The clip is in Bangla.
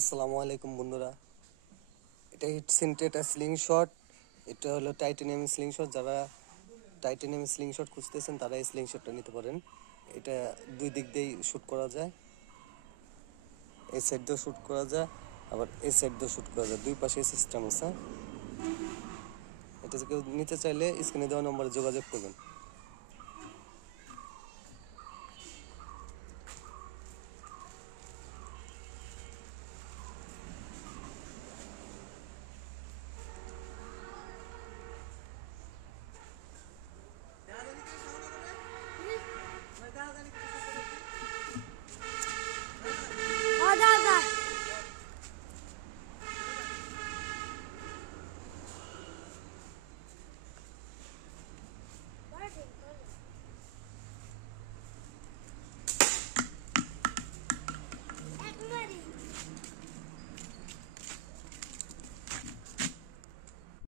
আসসালামু আলাইকুম বন্ধুরা, এটা হিটসিনটে এটা স্লিংশট। এটা হলো টাইটানিয়াম স্লিংশট। যারা টাইটানিয়াম স্লিংশট খুঁজতেছেন তারা এই স্লিংশটটা নিতে পারেন। এটা দুই দিক দিয়েই শ্যুট করা যায়, এই সাইড দিয়েও শ্যুট করা যায়, আবার এই সাইড দিয়েও শ্যুট করা যায়, দুই পাশে সিস্টেম আছে। এটা কেউ নিতে চাইলে স্ক্রিনে দেওয়া নম্বরে যোগাযোগ করবেন।